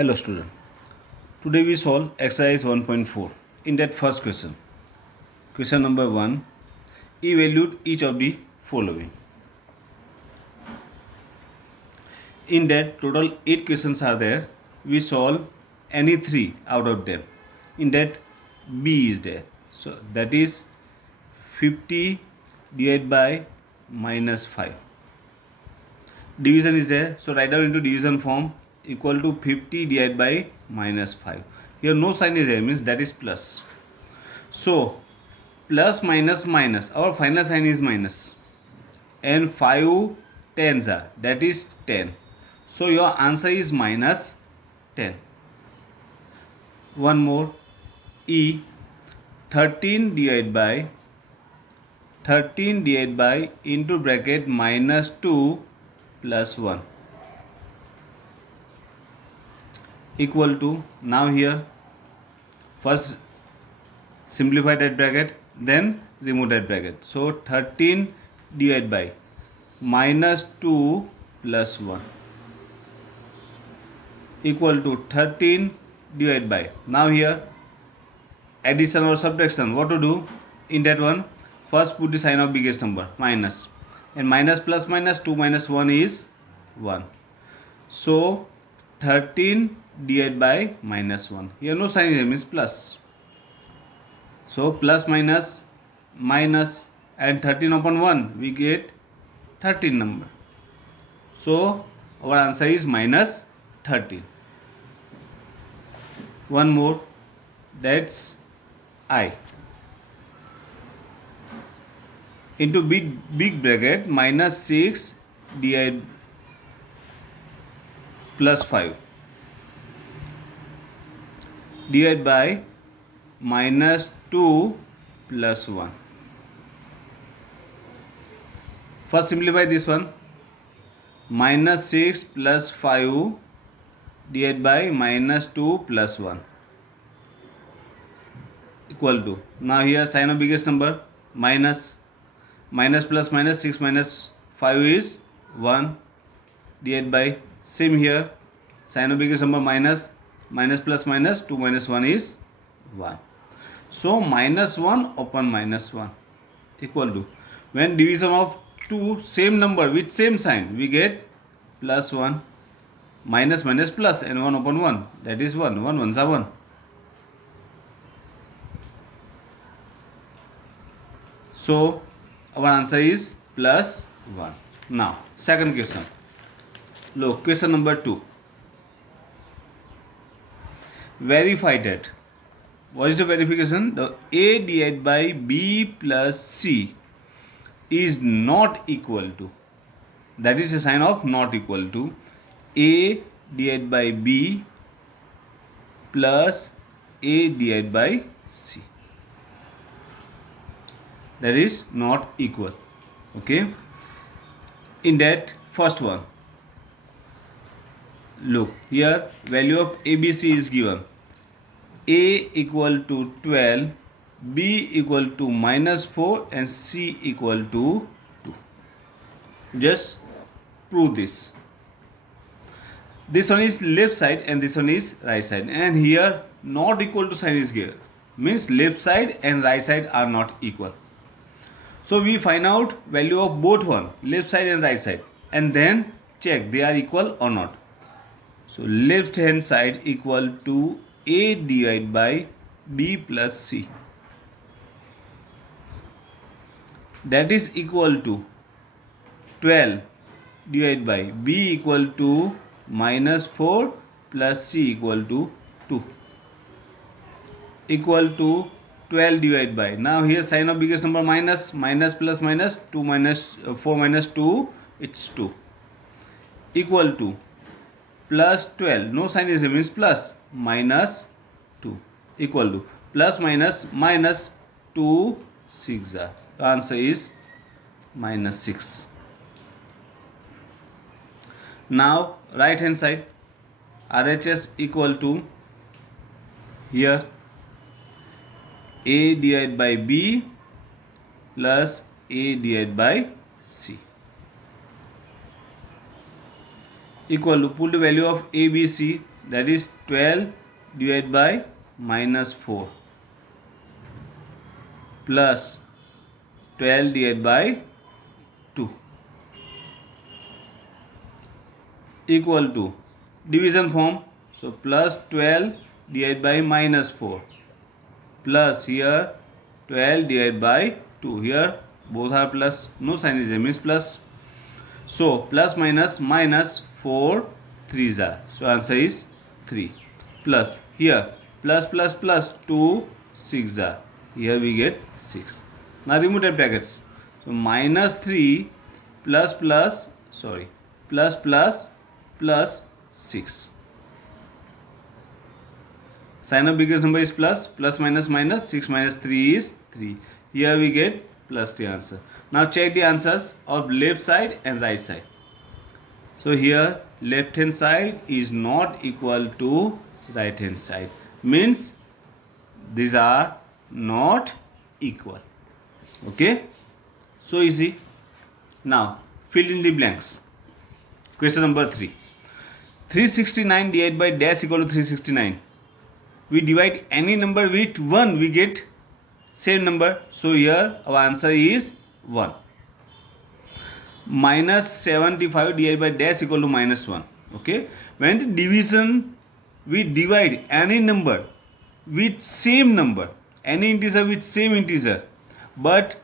Hello student. Today we solve exercise 1.4. In that first question number 1, evaluate each of the following. In that total 8 questions are there. We solve any 3 out of them. In that B is there. So that is 50 divided by minus 5. Division is there. So write down into division form equal to 50 divided by minus 5. Here no sign is there, means that is plus. So plus minus minus, our final sign is minus, and 5 tens are, that is 10. So your answer is minus 10. One more, E 13 divided by into bracket minus 2 plus 1 equal to, now here first simplify that bracket, then remove that bracket. So 13 divided by minus 2 plus 1 equal to 13 divided by, now here addition or subtraction, what to do? In that one, first put the sign of biggest number, minus, and minus plus minus, 2 minus 1 is 1. So 13 divided by minus 1, here no sign here, means plus. So plus minus minus, and 13 upon 1 we get 13 number. So our answer is minus 13. One more, that's I into big bracket minus 6 divided plus 5 divided by minus 2 plus 1. First simplify this one, minus 6 plus 5 divided by minus 2 plus 1 equal to, now here sign of biggest number, minus, minus plus minus, 6 minus 5 is 1 divided by, same here sign of biggest number, minus, minus plus minus, 2 minus 1 is 1. So minus 1 upon minus 1 equal to, when division of two same number with same sign, we get plus 1, minus minus plus, and 1 upon 1, that is 1, 1 ones are 1. So our answer is plus 1. Now second question, look, question number 2, verify that. What is the verification? The A divided by B plus C is not equal to, that is a sign of not equal to, A divided by B plus A divided by C, that is not equal. Okay, in that first one, look here, value of ABC is given, A equal to 12, B equal to minus 4, and C equal to 2. Just prove this. This one is left side and this one is right side, and here not equal to sign is given, means left side and right side are not equal. So we find out value of both one, left side and right side, and then check they are equal or not. So left hand side equal to A divided by B plus C, that is equal to 12 divided by B equal to minus 4 plus C equal to 2 equal to 12 divided by, now here sign of biggest number, minus, minus plus minus, 2 minus 4 minus 2, it's 2 equal to plus 12, no sign is, means plus, minus 2 equal to plus minus minus, 2 6 are, the answer is minus 6. Now right hand side, RHS equal to, here A divided by B plus A divided by C equal to, put the value of A, B, C, that is 12 divided by minus 4 plus 12 divided by 2 equal to division form. So plus 12 divided by minus 4 plus here 12 divided by 2. Here both are plus, no sign is there, means plus. So plus minus minus 4 3s are. So answer is 3 plus here plus plus plus 2 6 are. Here we get 6. Now remove the brackets. So minus 3 plus plus plus plus plus 6. Sign of biggest number is plus. Plus minus minus 6 minus 3 is 3. Here we get plus the answer. Now check the answers of left side and right side. So here left hand side is not equal to right hand side, means these are not equal. Okay, so easy. Now fill in the blanks. Question number 3. 369 divided by dash equal to 369. We divide any number with 1, we get same number. So here our answer is 1. Minus 75 divided by dash equal to minus 1. Okay, when the division we divide any number with same number, any integer with same integer, but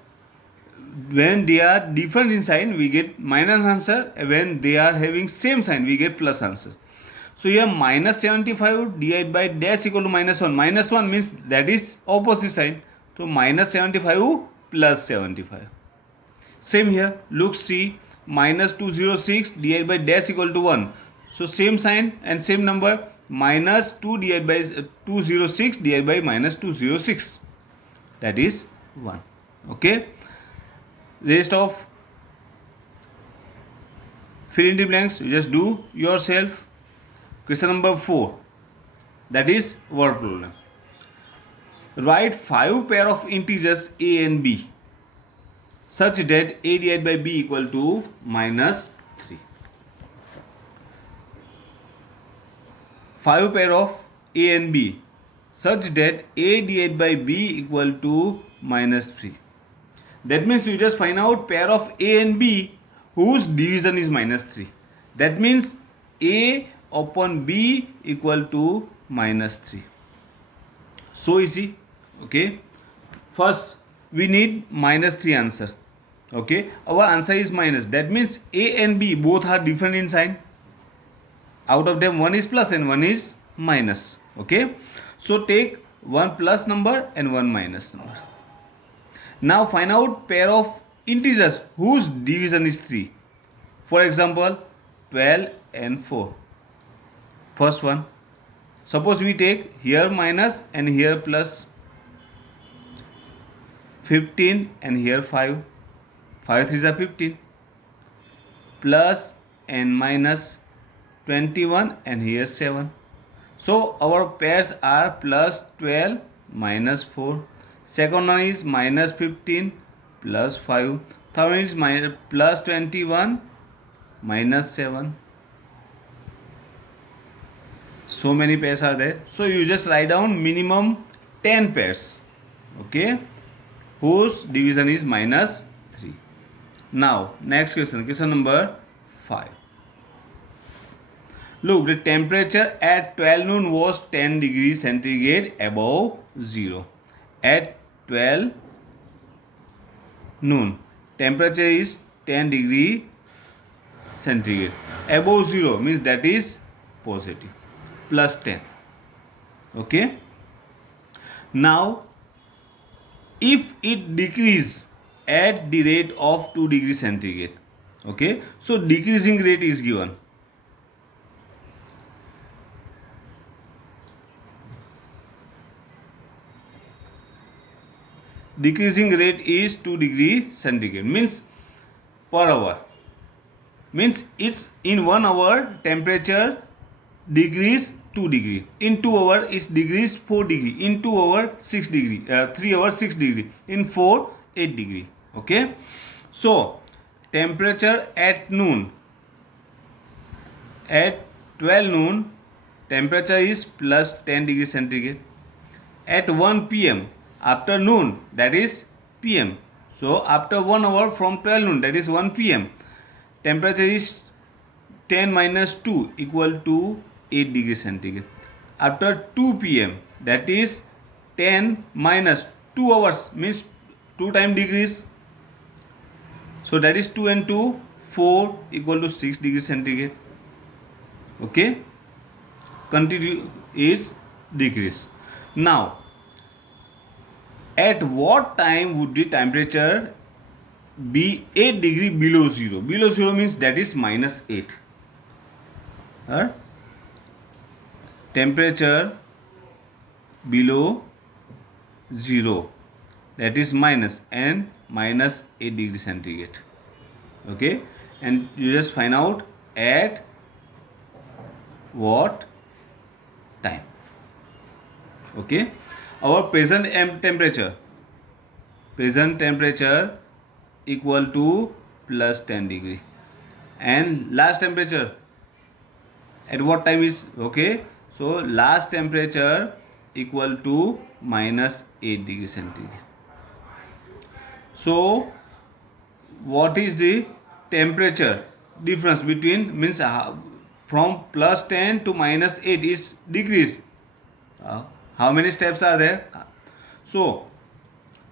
when they are different in sign we get minus answer, when they are having same sign we get plus answer. So here minus 75 divided by dash equal to minus 1. Minus 1 means that is opposite sign. So minus 75 plus 75. Same here. Look, see, minus 206 divided by dash equal to 1. So same sign and same number. Minus 2 divided by 206 divided by minus 206. That is 1. Okay. Rest of fill in the blanks you just do yourself. Question number 4, that is word problem. Write 5 pair of integers a and b such that a divided by b equal to minus 3. 5 pair of a and b such that a divided by b equal to minus 3. That means you just find out pair of a and b whose division is minus 3. That means a upon b equal to minus 3. So easy. Okay, first we need minus 3 answer. Okay, our answer is minus. That means a and b both are different in sign. Out of them one is plus and one is minus. Okay, so take one plus number and one minus number. Now find out pair of integers whose division is 3. For example 12 and 4. First one, suppose we take here minus and here plus. 15 and here 5. 5 3s are 15. Plus and minus 21 and here 7. So our pairs are plus 12 minus 4. Second one is minus 15 plus 5. Third one is minus plus 21 minus 7. So many pairs are there. So you just write down minimum 10 pairs. Okay, whose division is minus 3. Now next question, question number 5. Look, the temperature at 12 noon was 10 degrees centigrade above 0. At 12 noon, temperature is 10 degree centigrade. Above 0 means that is positive. Plus 10. Okay. Now, if it decreases at the rate of 2 degrees centigrade, okay, so decreasing rate is given. Decreasing rate is 2 degree centigrade, means per hour, means it's in 1 hour temperature decrease 2 degree, in 2 hours is decreased 4 degree, in 2 hours 6 degree, 3 hours 6 degree, in 4 8 degree. Okay, so temperature at noon, at 12 noon temperature is plus 10 degree centigrade. At 1 p.m. after noon, that is p.m. So after 1 hour from 12 noon, that is 1 p.m. temperature is 10 minus 2 equal to 8 degree centigrade. After 2 p.m. that is 10 minus 2 hours means 2 time degrees. So that is 2 and 2, 4 equal to 6 degree centigrade. Okay. Continue is decrease. Now, at what time would the temperature be 8 degree below 0? Below 0 means that is minus 8. Temperature below 0, that is minus and minus 8 degree centigrade. Okay, and you just find out at what time. Okay, our present temperature equal to plus 10 degree, and last temperature at what time is, okay, so last temperature equal to minus 8 degree centigrade. So what is the temperature difference between, means from plus 10 to minus 8 is degrees. How many steps are there? So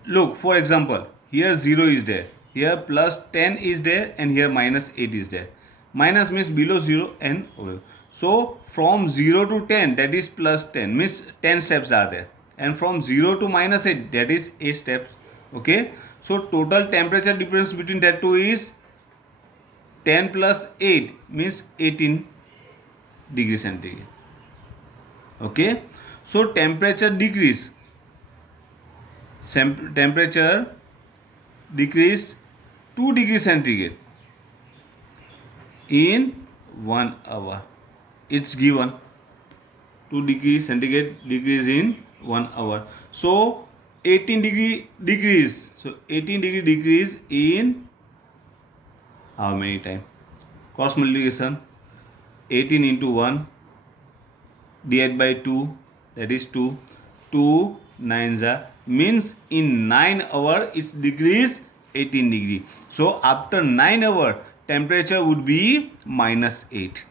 look, for example, here 0 is there, here plus 10 is there, and here minus 8 is there. Minus means below 0 and over. So from 0 to 10, that is plus 10, means 10 steps are there, and from 0 to minus 8, that is 8 steps. Okay, so total temperature difference between that two is 10 plus 8 means 18 degree centigrade. Okay, so temperature decrease temperature decrease 2 degree centigrade in 1 hour. It's given 2 degree centigrade decrease in 1 hour. So 18 degree decrease. So 18 degree decrease in how many time? Cross multiplication, 18 into 1 divided by 2, that is 2. 2 9s are, means in 9 hours it's decrease 18 degree. So after 9 hours temperature would be minus 8.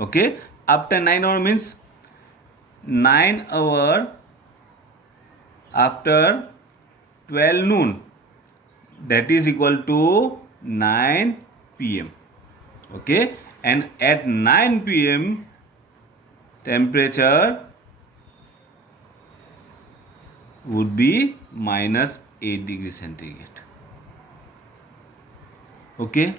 Okay, after 9 hours means 9 hours after 12 noon, that is equal to 9 p.m. Okay, and at 9 p.m. temperature would be minus 8 degree centigrade. Okay,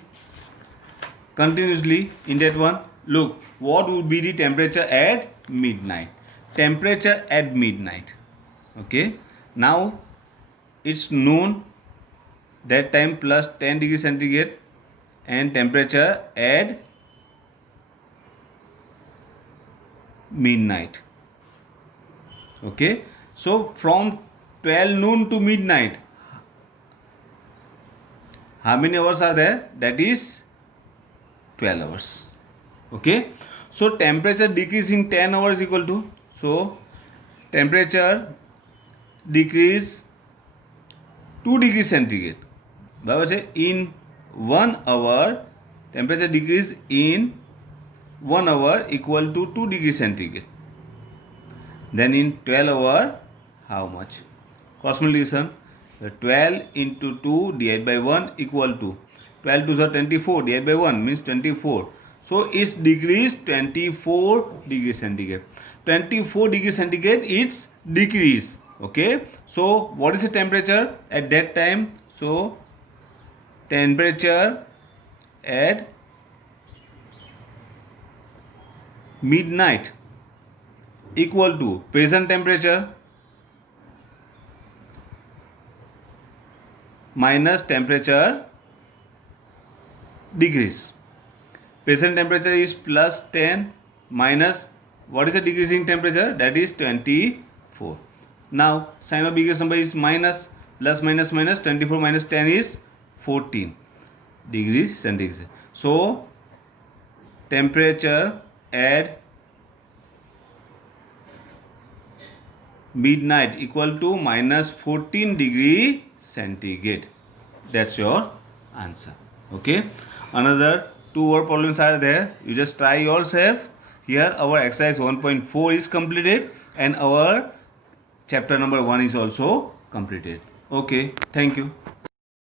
continuously in that one, look what would be the temperature at midnight. Temperature at midnight. Okay, now it's noon, that time plus 10 degree centigrade, and temperature at midnight. Okay, so from 12 noon to midnight, how many hours are there? That is 12 hours. Okay, so temperature decrease in 10 hours equal to, so temperature decrease 2 degree centigrade. બરાબર છે, in 1 hour temperature decrease in 1 hour equal to 2 degree centigrade. Then in 12 hour, how much? Cross multiplication, 12 into 2 divided by 1 equal to 12 to 24 divided by 1 means 24. So it's decrease 24 degree centigrade. 24 degree centigrade it's decrease. Okay, so what is the temperature at that time? So temperature at midnight equal to present temperature minus temperature decrease. Present temperature is plus 10 minus what is the decreasing temperature? That is 24. Now sign of biggest number is minus, plus minus minus, 24 minus 10 is 14 degree centigrade. So temperature at midnight equal to minus 14 degree centigrade. That's your answer. Okay. Another 2 word problems are there. You just try yourself. Here our exercise 1.4 is completed and our chapter number 1 is also completed. Okay. Thank you.